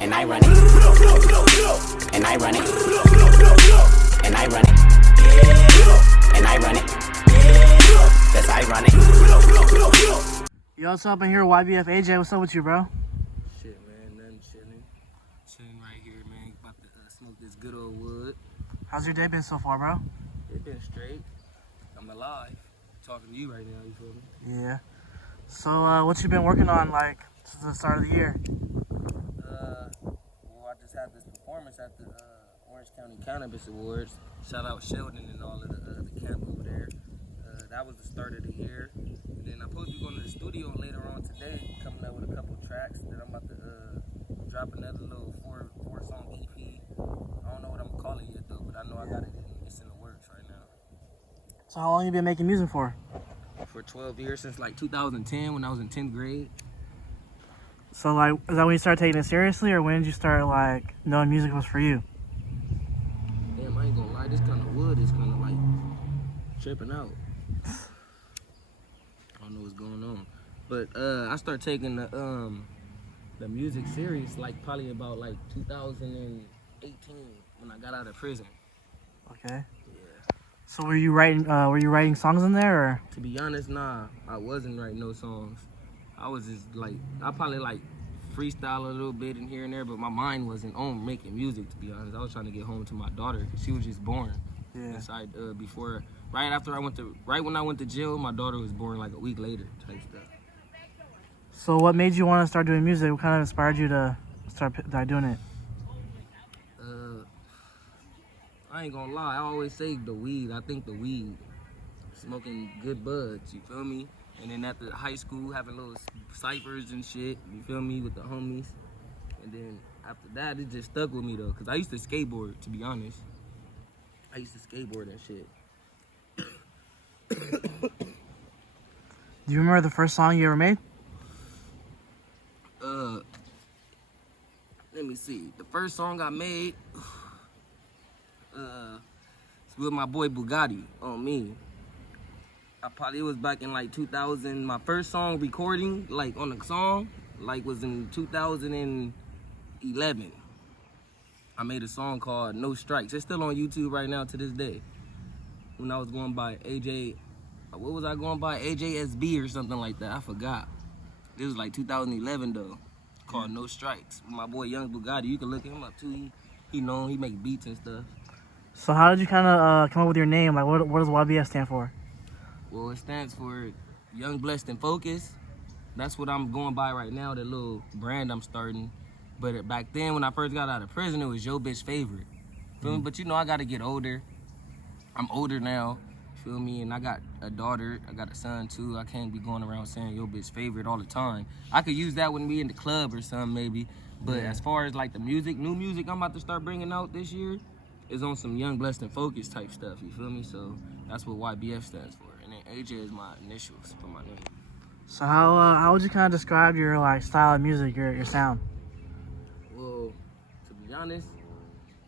And I run it. And I run it. And I run it. And I run it. Yes, I run it. Yo, what's up? I'm here with YBF AJ. What's up with you, bro? Shit, man, nothing chilling. Chilling right here, man. About to smoke this good old wood. How's your day been so far, bro? It been straight. I'm alive. Talking to you right now, you feel me? Yeah. So, what you been working on, like, since the start of the year? Well, I just had this performance at the Orange County Cannabis Awards. Shout out Sheldon and all of the camp over there. That was the start of the year. And then I'm supposed to be going to the studio later on today, coming up with a couple tracks. Then I'm about to drop another little four-song EP. I don't know what I'm gonna call it yet though, but I know I got it. It's in the works right now. So how long you been making music for? For 12 years, since like 2010 when I was in 10th grade. So, like, is that when you started taking it seriously, or when did you start, like, knowing music was for you? Damn, I ain't gonna lie, this kind of wood is kind of like tripping out. I don't know what's going on, but I started taking the music serious like probably about like 2018 when I got out of prison. Okay. Yeah. So were you writing songs in there, or? To be honest, nah, I wasn't writing no songs. I was just like, I probably like freestyle a little bit in here and there, but my mind wasn't on making music, to be honest. I was trying to get home to my daughter. She was just born. Yeah. Inside, right when I went to jail, my daughter was born like a week later type stuff. So what made you want to start doing music? What kind of inspired you to start doing it? I ain't gonna lie, I always say the weed. I think the weed, smoking good buds, you feel me? And then at the high school, having little ciphers and shit, you feel me, with the homies. And then after that, it just stuck with me though, because I used to skateboard, to be honest. I used to skateboard and shit. Do you remember the first song you ever made? Let me see. The first song I made, it's with my boy Bugatti on me. It was back in like 2000. My first song recording, like on the song, like was in 2011. I made a song called No Strikes. It's still on YouTube right now to this day. When I was going by AJ, what was I going by? AJSB or something like that. I forgot. This was like 2011 though. Called No Strikes. My boy Young Bugatti. You can look him up too. He make beats and stuff. So how did you kind of come up with your name? Like, what does YBF stand for? Well, it stands for Young, Blessed, and Focused. That's what I'm going by right now, the little brand I'm starting. But back then, when I first got out of prison, it was Yo Bitch Favorite. Feel me? But you know, I got to get older. I'm older now, feel me? And I got a daughter, I got a son too. I can't be going around saying Yo Bitch Favorite all the time. I could use that when we in the club or something maybe. But as far as like the music, new music I'm about to start bringing out this year is on some Young, Blessed, and Focused type stuff, you feel me? So that's what YBF stands for. And then AJ is my initials for my name. So how would you kind of describe your like style of music, your sound? Well, to be honest,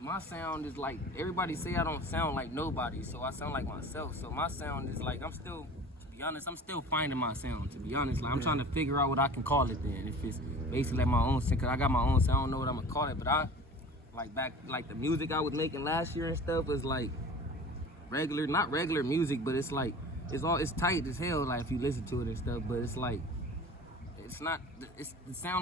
my sound is like, everybody say I don't sound like nobody, so I sound like myself. So my sound is like, I'm still finding my sound, to be honest. Like, I'm trying to figure out what I can call it then. If it's basically like my own sound, because I got my own sound, I don't know what I'm gonna call it, but like the music I was making last year and stuff was like not regular music, but it's like, it's tight as hell, like if you listen to it and stuff, but it's like, it sound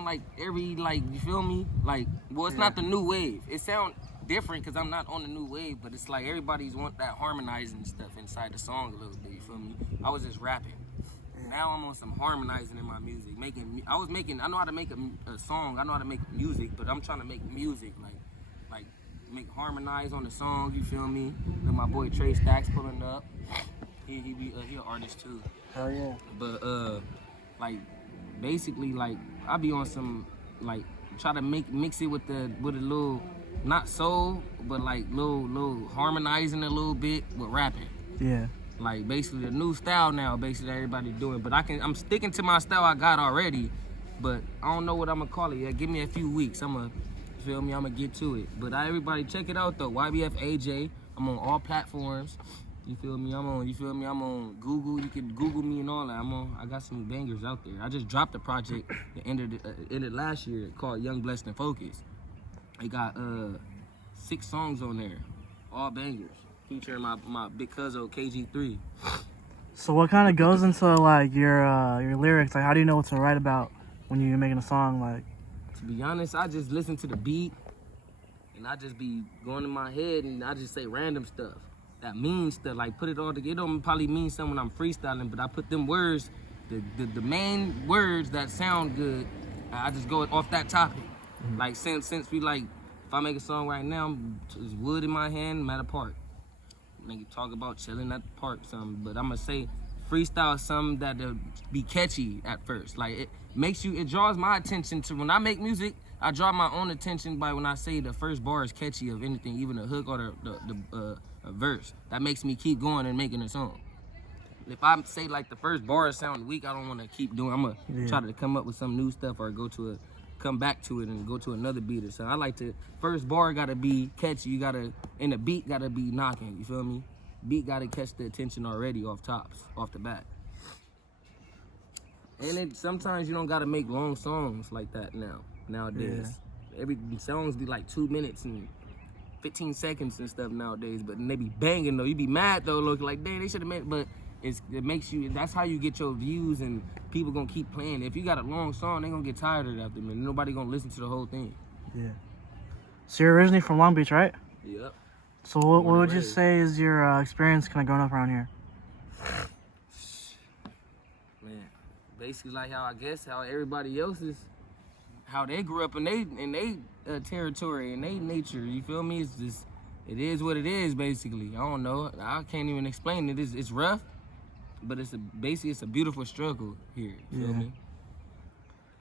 like you feel me? Like, well, it's not the new wave. It sound different because I'm not on the new wave, but it's like everybody's want that harmonizing stuff inside the song a little bit, you feel me? I was just rapping. Now I'm on some harmonizing in my music. I know how to make a song, I know how to make music, but I'm trying to make music, like make harmonize on the song, you feel me? Then my boy Trey Stacks pulling up. He an artist too. Hell yeah. But like basically, like I be on some, like, try to mix it with a little, not soul, but like little harmonizing a little bit with rapping. Yeah. Like basically the new style now, basically everybody doing. But I'm sticking to my style I got already, but I don't know what I'm gonna call it yet. Give me a few weeks. I'm gonna get to it. But everybody check it out though. YBF AJ. I'm on all platforms. You feel me? I'm on Google. You can Google me and all that. I got some bangers out there. I just dropped a project that ended last year called Young, Blessed, and Focused. It got 6 songs on there, all bangers, featuring my big cousin KG3. So what kind of goes into like your lyrics? Like, how do you know what to write about when you're making a song? Like, To be honest, I just listen to the beat, and I just be going in my head, and I just say random stuff. That means stuff, like put it all together. It don't probably mean something when I'm freestyling, but I put them words, the main words that sound good, I just go off that topic. Like since we like, if I make a song right now, it's wood in my hand, I'm at a park. Nigga talk about chilling at the park, something, but I'ma say freestyle something that'll be catchy at first. Like it draws my attention to when I make music. I draw my own attention by when I say the first bar is catchy of anything, even a hook or a verse. That makes me keep going and making a song. If I say like the first bar sound weak, I don't want to keep doing. I'm gonna try to come up with some new stuff or come back to it and go to another beat or something. I like to first bar gotta be catchy. And the beat gotta be knocking. You feel me? Beat gotta catch the attention already off the bat. And sometimes you don't gotta make long songs like that nowadays. Every songs be like 2 minutes and 15 seconds and stuff nowadays, but they be banging though. You be mad though, look like, dang, they should have made, but it makes you, that's how you get your views and people gonna keep playing. If you got a long song, they gonna get tired of it after a minute. Nobody gonna listen to the whole thing. Yeah. So you're originally from Long Beach, right? Yep. So what would you say is your experience kind of growing up around here? Man, basically like how everybody else is, how they grew up in they territory and they nature. You feel me? It's just, it is what it is. Basically, I don't know. I can't even explain it. It's rough, but it's a beautiful struggle here. You feel me?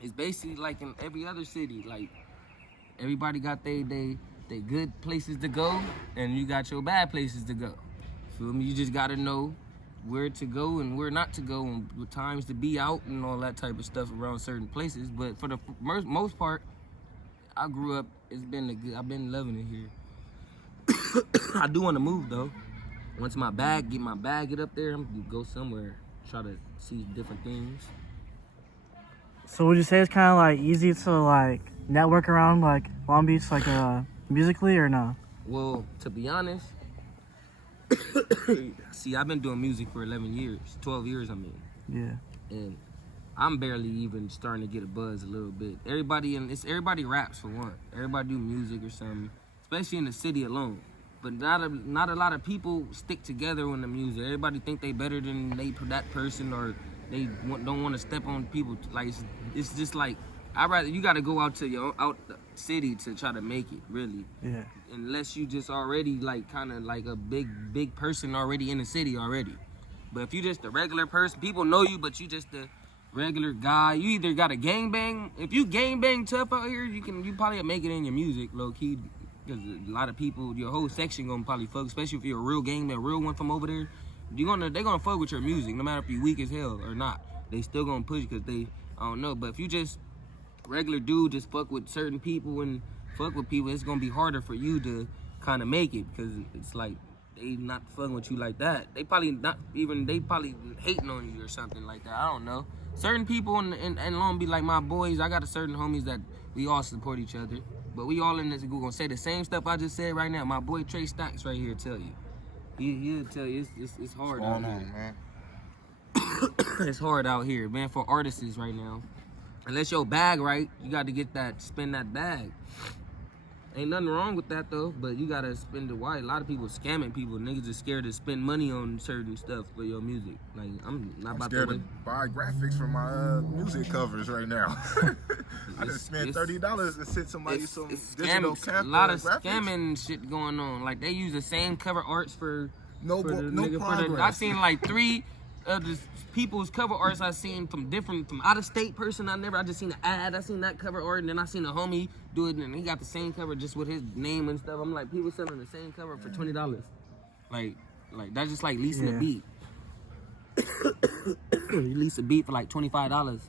It's basically like in every other city. Like everybody got they good places to go, and you got your bad places to go. Feel me? You just gotta know where to go and where not to go, and what times to be out and all that type of stuff around certain places. But for the most part, I grew up. I've been loving it here. I do want to move though. Once get my bag up there, I'm gonna go somewhere, try to see different things. So would you say it's kind of like easy to like network around like Long Beach, like musically, or no? Well, to be honest, see, I've been doing music for 11 years, 12 years, I mean. Yeah. And I'm barely even starting to get a buzz a little bit. Everybody raps for one. Everybody do music or something, especially in the city alone. But not a lot of people stick together on the music. Everybody think they better than that person, or they don't want to step on people. Like it's just like you got to go out the city to try to make it, really. Yeah. Unless you just already like kind of like a big person already in the city already. But if you just a regular person, people know you, but you just a regular guy. You either got a gangbang. If you gangbang tough out here, you probably make it in your music, low key. Because a lot of people, your whole section gonna probably fuck, especially if you're a real gangman, a real one from over there. They're gonna fuck with your music, no matter if you weak as hell or not. They still gonna push because I don't know. But if you just regular dude, just fuck with certain people and fuck with people, it's gonna be harder for you to kind of make it, because it's like they not fucking with you like that. They probably hating on you or something like that. I don't know. Certain people in Long Beach, like my boys, I got a certain homies that we all support each other. But we all in this group gonna say the same stuff I just said right now. My boy Trey Stacks right here tell you. He'll tell you it's hard. What's going on, man? It's hard out here, man, for artists right now. Unless your bag right, you got to spend that bag. Ain't nothing wrong with that though, but you gotta spend it wise. A lot of people scamming people. Niggas are scared to spend money on certain stuff for your music. Like I'm scared to buy graphics for my music covers right now. I just spent $30 to send somebody some digital cap. A lot of graphics. scamming shit going on. Like they use the same cover arts for no progress. I seen like 3 of the people's cover arts I seen from out of state person. I just seen an ad. I seen that cover art, and then I seen a homie do it, and he got the same cover just with his name and stuff. I'm like, people selling the same cover for $20. Like that's just like leasing a beat. You lease a beat for like $25.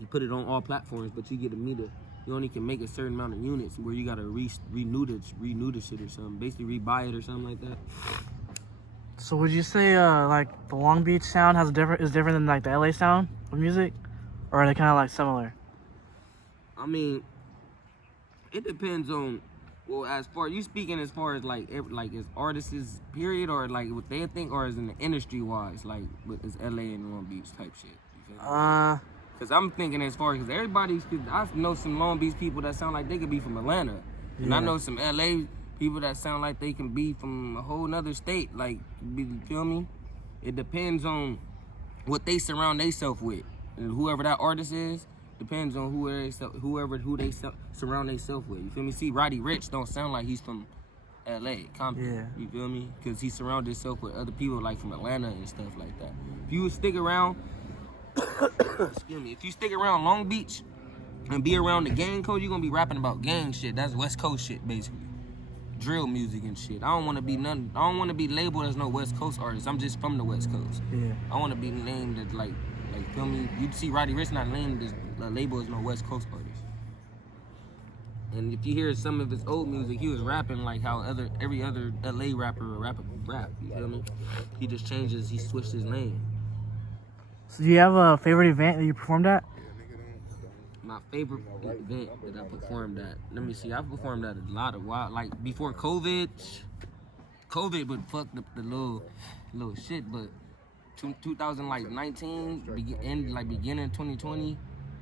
You put it on all platforms, but you get a meter. You only can make a certain amount of units where you gotta renew the shit or something. Basically rebuy it or something like that. So would you say like the Long Beach sound is different than like the LA sound of music, or are they kind of like similar? I mean, it depends on. Well, as far as like as artists period, or like what they think, or as in the industry wise, like with this LA and Long Beach type shit. You feel me? Cause I'm thinking as far as I know some Long Beach people that sound like they could be from Atlanta, and I know some LA people that sound like they can be from a whole nother state. Like, you feel me? It depends on what they surround themselves with, and whoever that artist is. Depends on who they surround themselves with. You feel me? See, Roddy Ricch don't sound like he's from L.A. Compton. Yeah. You feel me? Because he surrounded himself with other people like from Atlanta and stuff like that. If you stick around, excuse me, if you stick around Long Beach and be around the gang code, you're gonna be rapping about gang shit. That's West Coast shit, basically. Drill music and shit. I don't want to be labeled as no West Coast artist. I'm just from the West Coast. Yeah. I want to be named as like feel me? You'd see Roddy Ricch not named as label as no West Coast artist. And if you hear some of his old music, he was rapping like how every other LA rapper rap. You feel me? He just he switched his name. So do you have a favorite event that you performed at? My favorite event that I performed at. Let me see. I performed at a lot of like before COVID would fuck up the little shit, but 2019 beginning 2020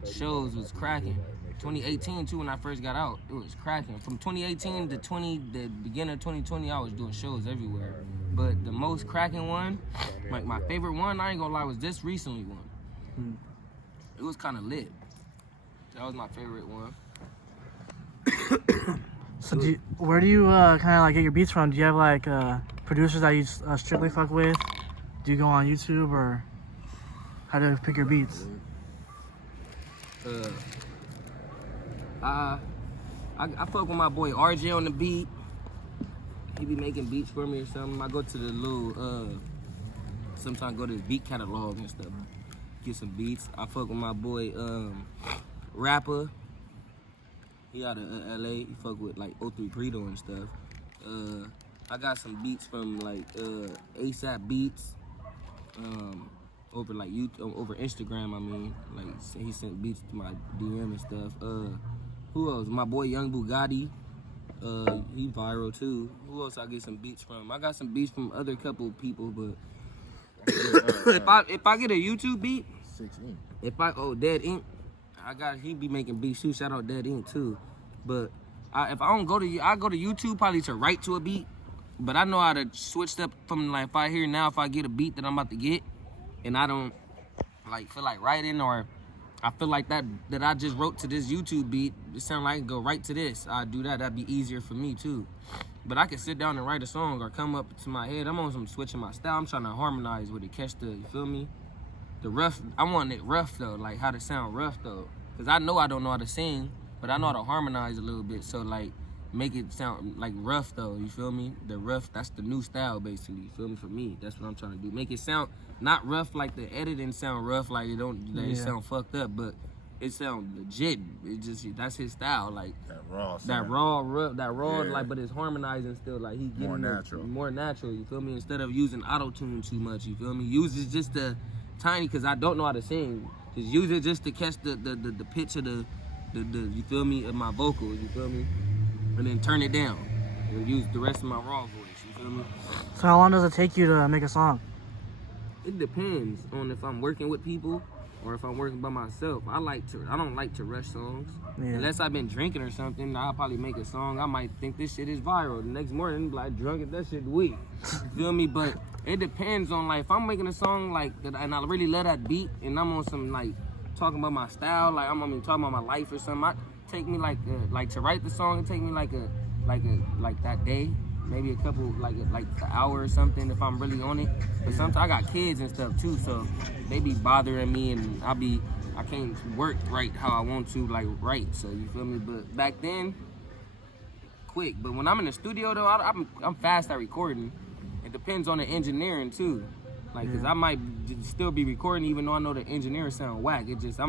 shows was cracking. 2018 too, when I first got out, it was cracking. From 2018 to the beginning of 2020, I was doing shows everywhere. But the most cracking one, like my favorite one, I ain't gonna lie, was this recently one. It was kind of lit. That was my favorite one. So where do you kind of like get your beats from? Do you have like producers that you strictly fuck with? Do you go on YouTube, or how do you pick your beats? I fuck with my boy RJ on the beat. He be making beats for me or something. I go to the little sometimes go to his beat catalog and stuff. Get some beats. I fuck with my boy Rapper. He out of LA. He fuck with like 03 Greedo and stuff. I got some beats from like ASAP Beats. Over like YouTube, over Instagram, I mean, like he sent beats to my DM and stuff. Who else? My boy Young Bugatti, he viral too. Who else I get some beats from? I got some beats from other couple people, but if I get a YouTube beat, Dead Ink, he be making beats too. Shout out Dead Ink too. But if I go to YouTube probably to write to a beat. But I know how to switch up from like if I get a beat that I'm about to get, and I don't like feel like writing, or I feel like that I just wrote to this YouTube beat, it sound like I can go right to this. I do that. That'd be easier for me too. But I can sit down and write a song or come up to my head. I'm on some switching my style. I'm trying to harmonize with it, catch you feel me? The rough. I want it rough though, like how to sound rough though, cause I know I don't know how to sing, but I know how to harmonize a little bit. So like. Make it sound like rough though, you feel me? The rough, that's the new style basically, you feel me? For me, that's what I'm trying to do. Make it sound not rough like the editing sound rough, like it sound fucked up, but it sound legit. It just that's his style, like that raw, yeah. Like, but it's harmonizing still, like he getting more natural, you feel me? Instead of using auto-tune too much, you feel me? Use it just the tiny, cause I don't know how to sing. Just use it just to catch the pitch of the you feel me, of my vocals, you feel me? And then turn it down and use the rest of my raw voice, you feel me? So how long does it take you to make a song? It depends on if I'm working with people or if I'm working by myself. I don't like to rush songs. Yeah. Unless I've been drinking or something, I'll probably make a song. I might think this shit is viral. The next morning, like drunk and that shit weak. You feel me? But it depends on like if I'm making a song like that and I really love that beat and I'm on some like talking about my style, like I'm talking about my life or something. Take me like to write the song. It take me like that day, maybe a couple like an hour or something if I'm really on it. But sometimes I got kids and stuff too, so they be bothering me and I can't work right how I want to like write. So you feel me? But back then, quick. But when I'm in the studio though, I'm fast at recording. It depends on the engineering too, like because I might still be recording even though I know the engineering sound whack. It just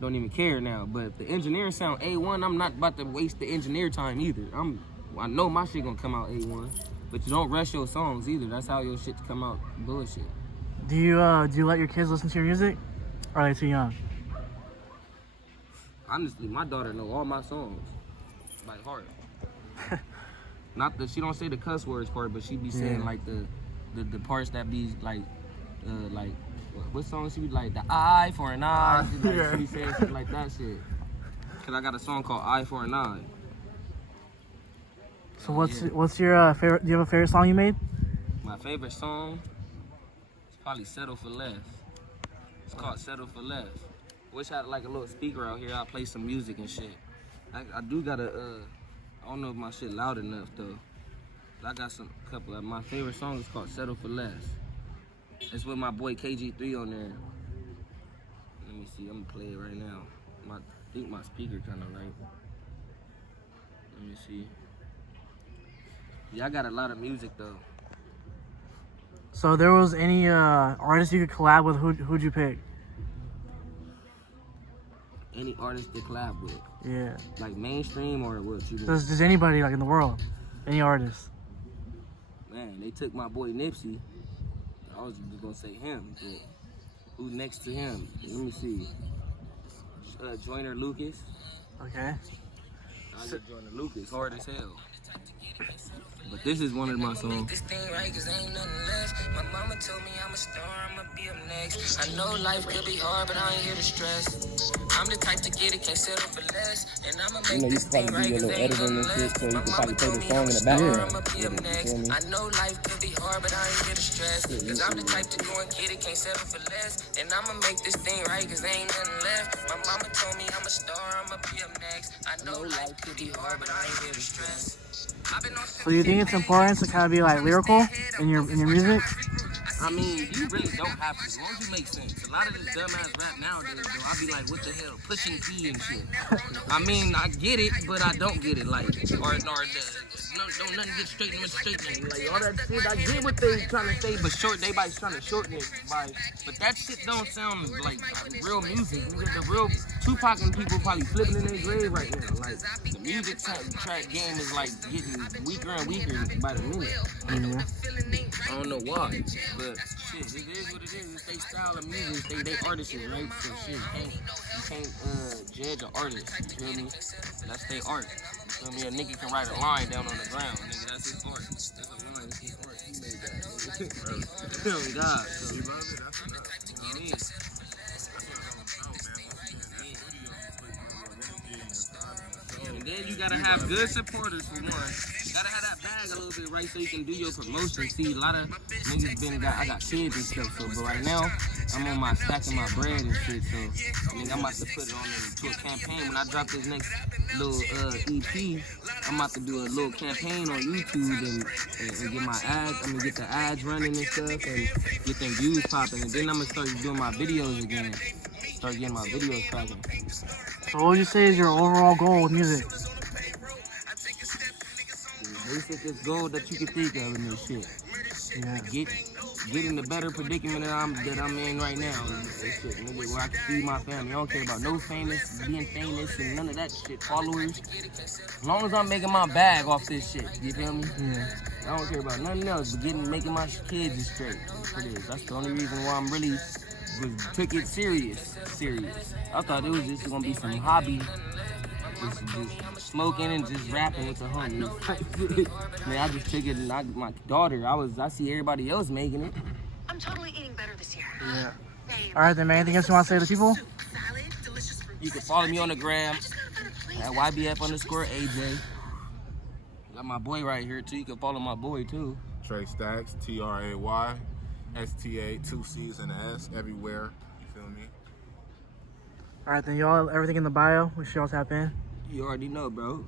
don't even care now. But if the engineer sound A1, I'm not about to waste the engineer time either. I know my shit gonna come out A1. But you don't rush your songs either. That's how your shit come out bullshit. Do you let your kids listen to your music? Or are they too young? Honestly, my daughter know all my songs by heart. Not that she don't say the cuss words part, but she be saying like the parts that be like what song she be like, the eye for an eye. She be saying shit like that shit. Cause I got a song called Eye for an Eye. So what's your favorite? Do you have a favorite song you made? My favorite song is probably Settle for Less. It's called Settle for Less. Wish I had like a little speaker out here. I play some music and shit. I do got I don't know if my shit loud enough though. But I got a couple of my favorite songs is called Settle for Less. It's with my boy KG3 on there. Let me see, I'm gonna play it right now. I think my speaker kinda right. Let me see. Yeah, I got a lot of music though. So there was any artist you could collab with, who'd you pick? Any artist to collab with. Yeah. Like mainstream or what you mean? Does anybody like in the world? Any artist? Man, they took my boy Nipsey. I was just gonna say him, but who's next to him? Let me see. Joyner Lucas. Okay. I get Joyner Lucas, hard as hell. But this is one of my songs. This thing right, 'cause ain't nothing left. My mama told me I'm a star, I'ma be up next. I know life could be hard, but I ain't here to stress. I'm the type to get it, can't settle for less. And I'ma make this thing right, 'cause ain't nothing left. My mama told me I'm a star, I'ma be up next. I know life could be hard, but I ain't here to stress. 'Cause I'm the type to go and get it, can't settle for less. And I'ma make this thing right, 'cause ain't nothing left. My mama told me I'm a star, I'ma be up next. I know life could be hard, but I ain't here to stress. So you think it's important to kind of be like lyrical in your music? I mean, you really don't have to, as long as you make sense. A lot of this dumbass rap nowadays, though, I be like, what the hell, pushing P and shit. I mean, I get it, but I don't get it, like, or don't nothing get straight in the straight name. Like, all that shit, I get what they trying to say, but everybody's trying to shorten it but that shit don't sound like real music. The real Tupac and people probably flipping in their grave right now. Like, the music track game is like getting weaker and weaker by the minute. I don't know why, but shit, it is what it is. It's their style of music, they artists, right? So shit, you can't judge an artist, you feel me? That's their art. You feel me? A nigga can write a line down on the ground, nigga, that's his art. That's a line, that's his art. He made that, nigga. Oh God. So, you love it? That's what I mean. And then you gotta have good supporters for one. You gotta have that bag a little bit right so you can do your promotion. See, a lot of niggas I got kids and stuff, so but right now I'm on my stacking my bread and shit, so I mean I'm about to put it on into a campaign. When I drop this next little EP, I'm about to do a little campaign on YouTube and get my ads. I'm gonna get the ads running and stuff and get them views popping, and then I'm gonna start doing my videos again. Start getting my videos cracking. So what would you say is your overall goal with music? The basicest goal that you can think of in this shit. Yeah. Get in the better predicament that I'm in right now. This shit, nigga, where I can feed my family. I don't care about no being famous and none of that shit. Followers. As long as I'm making my bag off this shit, you feel me? Yeah. I don't care about nothing else but making my kids straight for this. That's the only reason why I'm really took it serious. I thought it was just gonna be some hobby, just smoking and just rapping with the homies. Man, I just took it, and my daughter, I see everybody else making it. I'm totally eating better this year. Yeah. All right, then, man. Anything else you want to say to the people? You can follow me on the gram at YBF_AJ. Got my boy right here too. You can follow my boy too. Trey Stacks, TRAY, STA, 2 C's and an S everywhere. You feel me? All right, then, y'all. Everything in the bio. We should all tap in. You already know, bro.